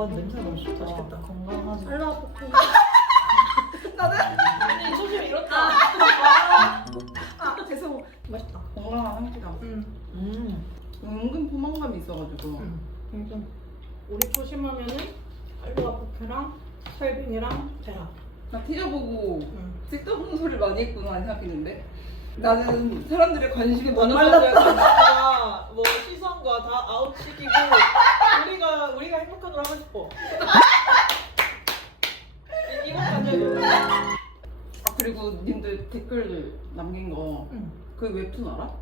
와 냄새 너무 좋다. 맛있겠다. 건강하지. 알라 볶음. 아니 초심 이렇다. 아 죄송. 맛있다. 건강한 한끼다. 응. 음. 은근 포만감이 있어가지고. 응. 응. 우리 초심하면은 알라 볶음랑 설빙이랑 대라. 나 티저보고 응. 쓸데없는 소리를 많이 했구나 생각했는데 나는 사람들의 관심이 많은 사람들 그 응. 웹툰 알아?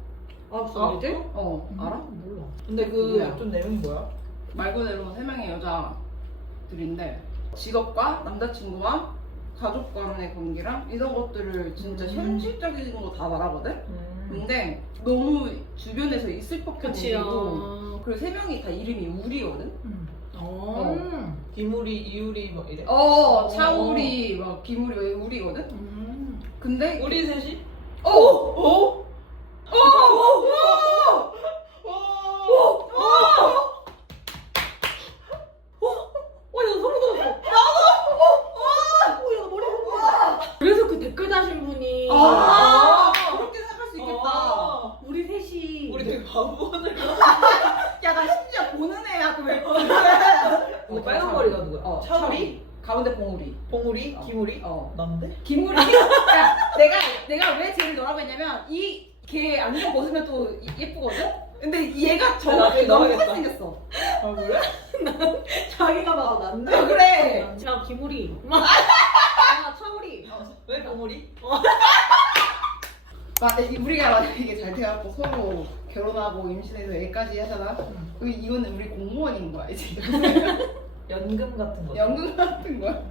아, 소리들? 어 음. 알아? 몰라. 근데 그 뭐야? 웹툰 내용이 뭐야? 말 그대로 세 명의 여자들인데 직업과 남자친구와 가족 간의 관계랑 이런 것들을 진짜 음. 현실적인 거 다 말하거든? 음. 근데 너무 주변에서 있을 법한. 일이고 어. 그리고 세 명이 다 이름이 우리거든? 응. 어. 기물이 이유리 뭐 이래. 어 차우리 막 기물이 왜 우리거든? 음. 근데 우리 셋이? 어! 어! 어! 어! 어, 야, 소리 들었어. 나도! 어, 야, 머리 아 그래서 그 댓글 다신 분이 아, 그렇게 생각할 수 있겠다. 아, 우리 셋이 우리 되게 바보들. 야, 나 심지어 보는 애야, 그 왜? 그 빨간 머리가 누구야? 어, 차우리? 가운데 봉우리. 봉우리? 어. 기물이? 어. 난데? 김우리. 야, 내가, 내가 왜 쟤를 너라고 했냐면, 이, 걔 안경 벗으면 또 이- 예쁘거든? 근데 얘가 저, 나중에 너무 넣어야겠다. 생겼어. 아 그래? 자기가 봐도 난데. 아, 그래. 야, 기물이. 아, 차우리. 왜 봉우리? 마, 이- 우리가 만약에 이게 잘 돼갖고 서로 결혼하고 임신해서 애까지 하잖아? 응. 그 이거는 우리 공무원인 거야, 이제. 연금 같은 거. 연금 같은 거야.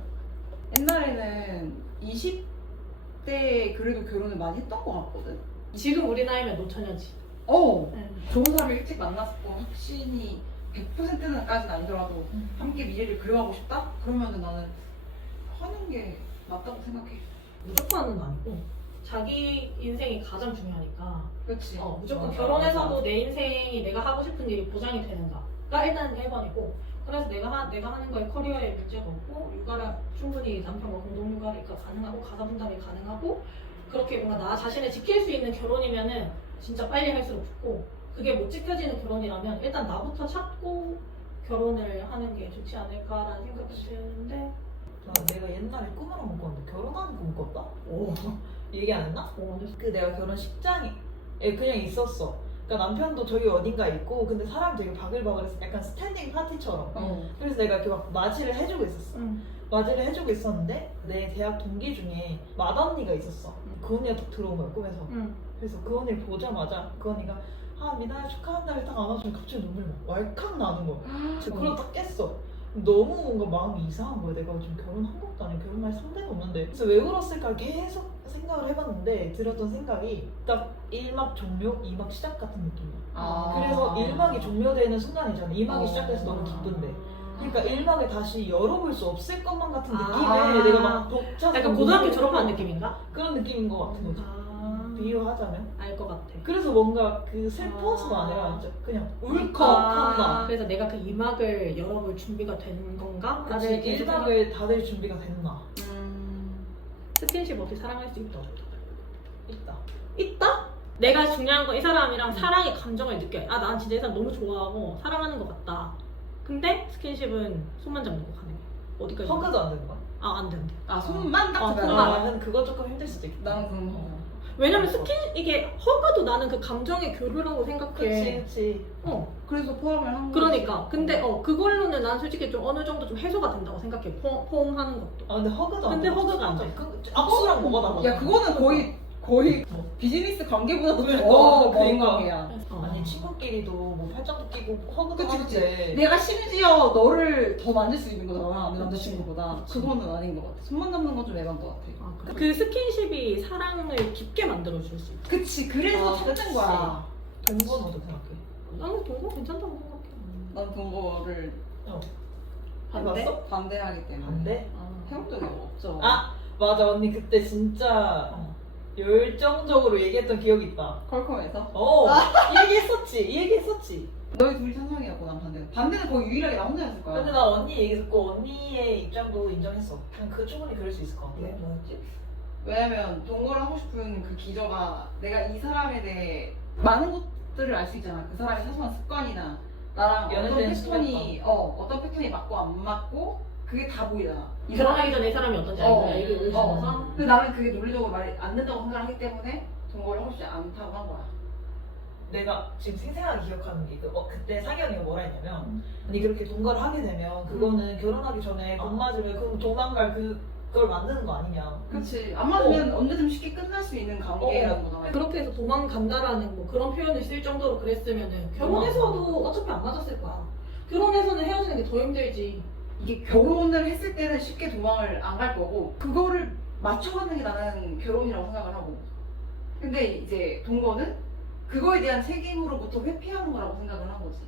옛날에는 20대 그래도 결혼을 많이 했던 것 같거든. 지금 우리 나이면 노처녀지. 어. 응. 좋은 사람을 일찍 만났고 확신이 100%는까지는 아니더라도 음. 함께 미래를 그려가고 싶다? 그러면은 나는 하는 게 맞다고 생각해. 무조건은 아니고 자기 인생이 가장 중요하니까 그렇지. 어, 무조건 맞아, 결혼해서도 맞아. 내 인생이 내가 하고 싶은 일이 보장이 되는가가 일단 1번이고 그래서 내가 하, 내가 하는 거에 커리어에 문제가 없고 육아를 충분히 남편과 공동 육아가 가능하고 가사 분담이 가능하고 그렇게 뭔가 나 자신을 지킬 수 있는 결혼이면은 진짜 빨리 할수록 좋고 그게 못 지켜지는 결혼이라면 일단 나부터 찾고 결혼을 하는 게 좋지 않을까라는 생각이 드는데 나 내가 옛날에 꿈을 한번 꿨는데 결혼하는 꿈 꿨다? 오 얘기 안 했나? 어, 그 내가 결혼식장에 그냥 있었어. 그러니까 남편도 저기 어딘가 있고 근데 사람 되게 바글바글해서 약간 스탠딩 파티처럼. 어. 그래서 내가 이렇게 막 맞이를 해주고 있었어. 응. 맞이를 해주고 있었는데 내 대학 동기 중에 맏언니가 있었어. 그 언니가 딱 들어온 거야 꿈에서. 응. 그래서 그 언니를 보자마자 그 언니가 아 미나야 축하한다 딱 안아주면 갑자기 눈물이 막 왈칵 나는 거야. 그러다 딱 깼어. 너무 뭔가 마음이 이상한 거야. 내가 지금 결혼한 것도 아니고 결혼할 상대가 없는데. 그래서 왜 울었을까 계속 생각을 해봤는데 들었던 생각이 딱 1막 종료, 2막 시작 같은 느낌이야. 아. 그래서 1막이 종료되는 순간이잖아. 2막이 어. 시작돼서 너무 기쁜데. 그러니까 1막을 다시 열어볼 수 없을 것만 같은 아. 느낌에 내가 막 벅차서 약간 고등학교 졸업한. 느낌인가? 그런 느낌인 것 같은 거지. 아. 비유하자면. 알 것 같아. 그래서 뭔가 그 슬퍼서가 아. 아 니라 진짜 그냥 아, 울컥한다. 그래서 내가 그 이막을 열어볼 준비가 된 건가? 그치, 나를 계속 생각- 1막을 다들 준비가 됐나? 음. 스킨십 없이 사랑할 수 있다. 있다. 있다? 내가 중요한 건 이 사람이랑 사랑의 감정을 느껴요. 아, 난 진짜 이 사람 너무 좋아하고 사랑하는 것 같다. 근데 스킨십은 손만 잡는 거 가능해. 어디까지? 허그도 안 되는 거야? 아, 안 돼, 안 돼. 아, 손만 딱. 아, 근데 그거 조금 힘들 수도 있겠다. 나는 그런 거. 왜냐면 스킨, 이게 허가도 나는 그 감정의 교류라고 생각해. 그치, 그치. 어, 그래서 포함을 한 거지. 그러니까. 근데 어, 그걸로는 난 솔직히 좀 어느 정도 좀 해소가 된다고 생각해. 포, 포옹하는 것도. 아, 근데 허그도 안 근데 돼. 허그가 안 돼. 그, 악수랑 뭐가 달라? 야, 그거는 거의, 거의 뭐. 비즈니스 관계보다도 더 먼. 관계야. 어. 아니, 친구끼리도 뭐 팔짱도 끼고 허그도 그치, 그치. 하는데. 내가 심지어 너를 더 만질 수 있는 거잖아, 내 남자친구보다. 그치. 그거는 아닌 것 같아. 손만 잡는 건 좀 애간 것 같아. 아, 그래? 그 스킨십이 사랑을 깊게 만들어줄 수 있어. 그치, 그래서 아, 찾는 그치. 거야. 동건 어떻게 생각해? 나는 동거 괜찮다고 생각해. 난 그런 거를 반대? 해봤어? 반대하기 때문에. 반대? 아. 해본 적이 없죠. 아, 맞아. 언니 그때 진짜 열정적으로 얘기했던 기억이 있다. 컬컴에서? 어, 이 얘기 했었지. 이 얘기 했었지. 너희 둘이 찬성이었고 난 반대. 반대는 거의 유일하게 나 혼자였을 거야. 근데 나 언니 얘기 듣고 언니의 입장도 인정했어. 그냥 그 충분히 그럴 수 있을 것 같아. 왜 뭐였지? 왜냐면 동거를 하고 싶은 그 기저가 내가 이 사람에 대해 많은 것들을 알 수 있잖아. 그 사람의 사소한 습관이나 나랑 어떤 연애된 패턴이 어 어떤 패턴이 맞고 안 맞고 그게 다 보이잖아. 이 결혼하기 전에 이 사람이 어떤지 어, 알고 얘기를 어. 해주면서 근데 나는 그게 논리적으로 말이 안 된다고 생각하기 때문에 동거를 하고 싶지 않다고 한 거야. 내가 지금 생생하게 기억하는 게 그, 어, 그때 사기 언니가 뭐라 했냐면 음. 아니 그렇게 동거를 하게 되면 그거는 결혼하기 전에 돈 맞으면 그럼 도망갈 그, 그걸 만드는 거 아니냐. 그렇지. 안 맞으면 언제든 쉽게 끝날 수 있는 관계라는 거잖아. 그렇게 해서 도망간다라는 뭐 그런 표현을 쓸 정도로 그랬으면은 결혼해서도 어차피 안 맞았을 거야. 결혼해서는 헤어지는 게 더 힘들지. 이게 결혼을 했을 때는 쉽게 도망을 안 갈 거고 그거를 맞춰가는 게 나는 결혼이라고 생각을 하고 근데 이제 동거는 그거에 대한 책임으로부터 회피하는 거라고 생각을 한 거지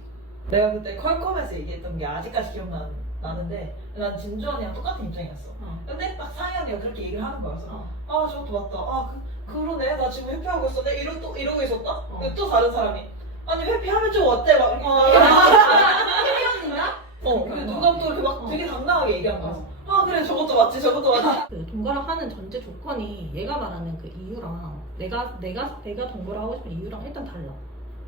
내가 그때 컬컴에서 얘기했던 게 아직까지 기억나는데 난 진주 언니랑 똑같은 입장이었어. 어. 근데 딱 사기 언니가 그렇게 얘기를 하는 거였어. 어. 아 저것도 맞다. 아 그, 그러네. 나 지금 회피하고 있어. 내가 이러, 또, 이러고 있었다. 어. 근데 또 다른 사람이 아니 회피하면 좀 어때? 막 이렇게 혜연이나? 어, 근데 누가 또 이렇게 막 어. 되게 당당하게 얘기한 거야. 어. 아 그래 저것도 맞지 저것도 맞지. 그 동거를 하는 전제 조건이 얘가 말하는 그 이유랑 내가 내가 내가 동거를 하고 싶은 이유랑 일단 달라.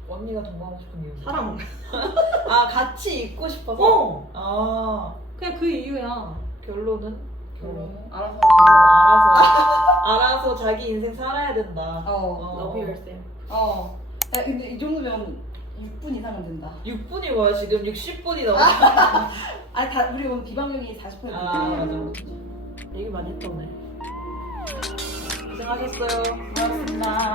언니가 동거하고 싶은 이유. 사랑. 아 같이 있고 싶어서. 어. 아 그냥 그 이유야. 결론은 결혼은 알아서 어, 알아서 알아서 자기 인생 살아야 된다. 어. Love yourself. 어. 야, 근데 이 정도면 6분 이상은 된다 6분이 뭐야 지금 60분이 넘어. 아니 다 우리 오늘 비방용이 40분 아 맞아. 얘기 많이 오늘. 고생하셨어요. 고맙습니다